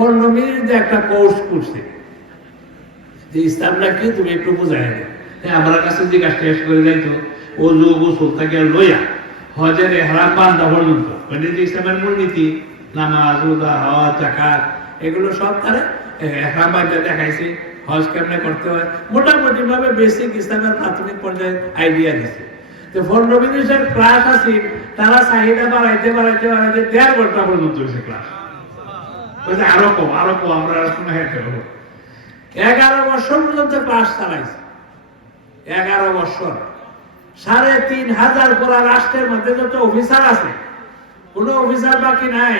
15 minute যে একটা course করছে যে ইসলামটা কি তুমি একটু বুঝাই দেবে। হ্যাঁ, আমার কাছে জিজ্ঞাসা শেষ করে যাইতো ওযু গোসল থেকে লইয়া হজের ইহরাম বান্ধা পর্যন্ত, মানে যে ইসলামের মূলনীতি নামাজ, রোজা, হজ, যাকাত, এগুলো সব তারা ইহরাম বান্ধা দেখাইছে। হজ কেমনে করতে হয় মোটামুটি ভাবে বেসিক ইসলামের প্রাথমিক পর্যায়ে আইডিয়া দিছে। তো 15 মিনিটের ক্লাস আছে, তারা চাহিদা বাড়াইতে বাড়াইতে বাড়াইতে 1.5 ঘন্টা পর্যন্ত হয়েছে ক্লাস। বলছে আরো কম আমরা কোনো হেঁটে হবো। 11 বছর পর্যন্ত ক্লাস চালাইছে। 11 বছর 3,500 পুরা রাষ্ট্রের মধ্যে যত অফিসার আছে, কোন অফিসার বাকি নাই,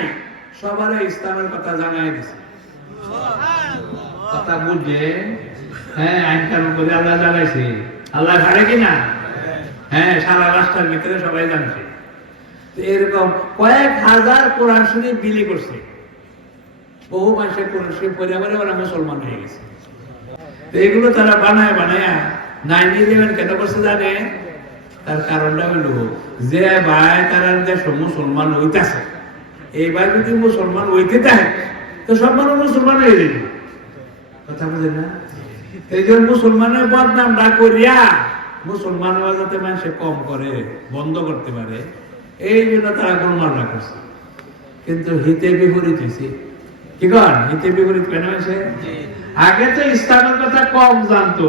সবার ইসলামের কথা জানাই দিছে। কথা বুঝে? হ্যাঁ, আইন কানুন করে আল্লাহ জানাইছে। আল্লাহ ছাড়ে কিনা? হ্যাঁ, সারা রাষ্ট্রের ভিতরে সবাই জানছে। এরকম কয়েক হাজার কোরআন শরীফ বিলি করছে। বহু মানুষের কোরআন শরীফ পরিবারে ওরা মুসলমান হয়ে গেছে। এগুলো তারা বানায় 9/11 কেন করছে জানে? তার কারণটা হলো যে ভাই তারা দেশ মুসলমান হইতেছে, এইবার যদি মুসলমান হইতে থাকে তো সব মানুষ মুসলমান হয়ে যাবে। কথা বুঝেন না? এই যে মুসলমানের বদনাম না করিয়া মুসলমান যাতে মানুষে কম করে, বন্ধ করতে পারে, এই জন্য তারা গোলমাল করছে। কিন্তু হিতে বিপরীত হয়েছে। কি কর হিতে বিপরীত কেন হয়েছে? আগে তো ইসলামের কথা কম জানতো,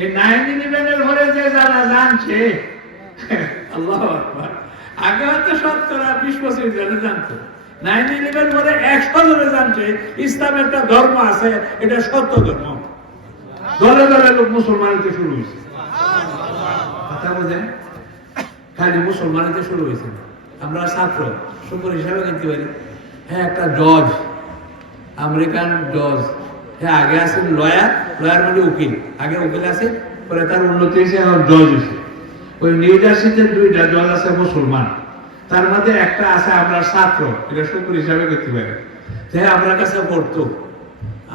এই 9/11 পরে যে যারা জানছে, আল্লাহু আকবার, আগে হয়তো 17-20 জনে জানতো। 9/11 পরে 100 জনে জানছে ইসলাম একটা ধর্ম আছে, এটা সত্য ধর্ম। দলে দলে লোক মুসলমান হতে শুরু হয়েছে। কথা বোঝেন? খালি মুসলমান হতে শুরু হয়েছে। আমরা ছাত্র শুকর হিসাবে দেখতে পারি। হ্যাঁ, একটা জজ, আমেরিকান জজ, হ্যাঁ আগে আছে লয়ার মানে উকিল, আগে উকিল আছে, পরে তার উন্নতি হয়েছে, এখন জজ হয়েছে। ওই নিউ জার্সিতে 2টা জজ আছে মুসলমান, তার মধ্যে একটা আছে আমরা ছাত্র, এটা শুকর হিসাবে দেখতে পারি। হ্যাঁ, আপনার কাছে পড়তো,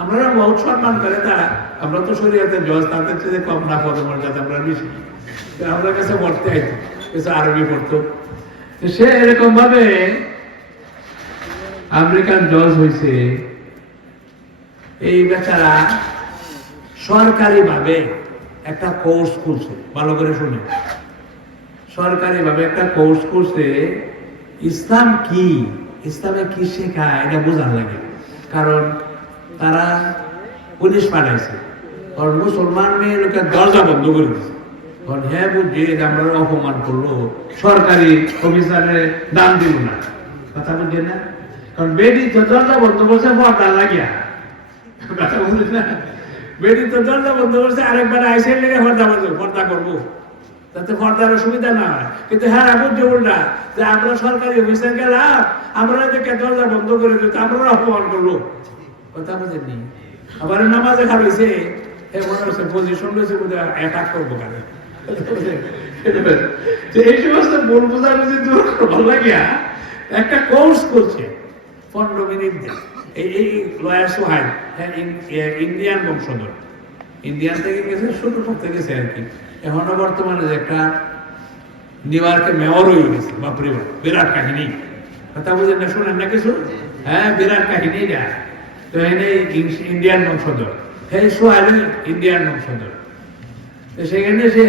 আমরা বহুত সম্মান করে তারা। আমরা তো শরীয়তের জজ, তাদের চেয়ে কম না পদমর্যাদা আমরা বেশি। আপনার কাছে পড়তে আইতো, কিছু আরবি পড়তো। সে এরকম ভাবে আমেরিকান জজ হয়েছে। এই বেচারা সরকারি ভাবে একটা কোর্স করছে, ভালো করে শুনে, সরকারি ভাবে একটা কোর্স করছে ইসলাম কি, ইসলামে কি শেখায় এটা বোঝার লাগে। কারণ তারা পুলিশ পাঠাইছে, কারণ মুসলমান মেয়ে লোকের দরজা বন্ধ করে দিচ্ছে। কারণ হ্যাঁ বুঝছি আমরা অপমান করলো, সরকারি অফিসারের দাম দিব না। কথা বুঝছে না? কারণ বেডি তো দরজা বন্ধ করছে পর্দা লাগিয়া। কথা বুঝলি না? বেডি তো দরজা বন্ধ করছে, আরেকবার আইসে লেগে পর্দা করবো, তাতে পর্দার অসুবিধা না হয়। কিন্তু হ্যাঁ বুঝছে উল্টা, যে আমরা সরকারি অফিসার গেলাম, আমরা দেখে দরজা বন্ধ করে দিত, আমরা অপমান করলো। কথা বুঝেননি? আবার নামাজে খাবেছে, মনে হচ্ছে পজিশন রয়েছে বোধহয় অ্যাটাক করবো কানে। এই সমস্ত ভুল বোঝাবুঝি দূর করবার লাগিয়া একটা কোর্স করছে 15 মিনিট দিয়ে। এই লয়ার সোহাইল, হ্যাঁ ইন্ডিয়ান বংশধর, ইন্ডিয়ান থেকে গেছে, ছোট থেকে গেছে আর কি। এখনো বর্তমানে একটা নিউ ইয়র্কের মেয়র হয়ে গেছে। বাপরে বাপ, বিরাট কাহিনী। কথা বুঝেন না? শোনেন না কিছু? হ্যাঁ, বিরাট কাহিনী যা। তো এনে ইন্ডিয়ান বংশধর, হ্যাঁ সোহাইল ইন্ডিয়ান বংশধর। সেখানে সে